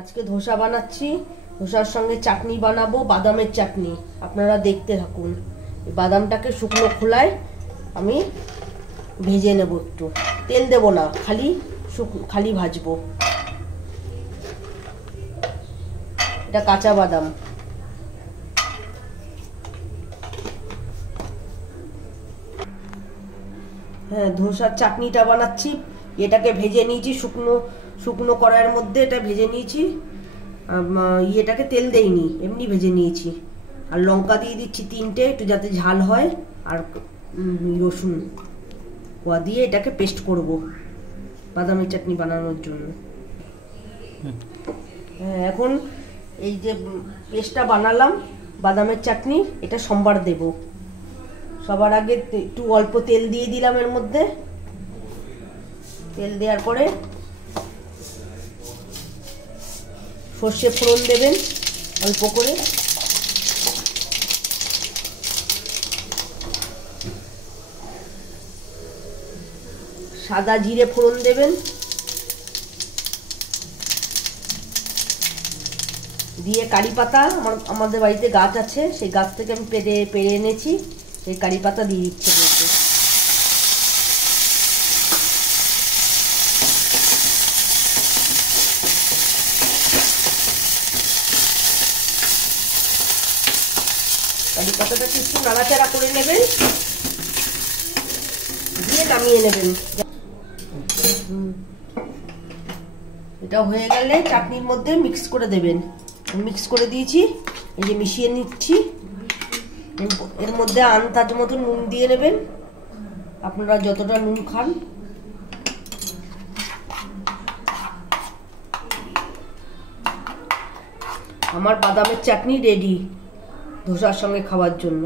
আজকে ধোসা বানাচ্ছি। ধোসার সঙ্গে চাটনি বানাবো, বাদামের চাটনি। আপনারা দেখতে থাকুন। বাদামটাকে শুকনো খোলায় আমি ভেজে নেব, একটু তেল দেব না, খালি ভাজবো। এটা কাঁচা বাদাম। হ্যাঁ, ধোসার চাটনিটা বানাচ্ছি। এটাকে ভেজে নিয়েছি শুকনো কড়াইয়ের মধ্যে, এটা ভেজে নিয়েছি। এটাকে তেল দেইনি, এমনি ভেজে নিয়েছি। আর লঙ্কা দিয়ে দিচ্ছি 3টে, একটু যাতে ঝাল হয়। আর রসুন কোয়া দিয়ে এটাকে পেস্ট করব বাদামের চাটনি বানানোর জন্য। হ্যাঁ, এখন এই যে পেস্টটা বানালাম বাদামের চাটনি, এটা সম্বার দেব। সবার আগে একটু অল্প তেল দিয়ে দিলাম এর মধ্যে। তেল দেওয়ার পরে সর্ষে ফোড়ন দেবেন অল্প করে। সাদা জিরে ফোড়ন দেবেন, দিয়ে কারি পাতা, আমাদের বাড়িতে গাছ আছে, সেই গাছ থেকে আমি পেরে এনেছি, সেই কারি পাতা দিয়ে দিচ্ছে বলতে। কারি পাতাটাকে একটু নাড়াচাড়া করে নেবেন, দিয়ে নামিয়ে নেবেন। এটা হয়ে গেলে চাটনির মধ্যে মিক্স করে দেবেন। মিক্স করে দিয়েছি, এই যে মিশিয়ে নিচ্ছি। এর মধ্যে আন্দাজ মতো নুন দিয়ে নেবেন, আপনারা যতটা নুন খান। আমার বাদামের চাটনি রেডি ধোসার সঙ্গে খাওয়ার জন্য।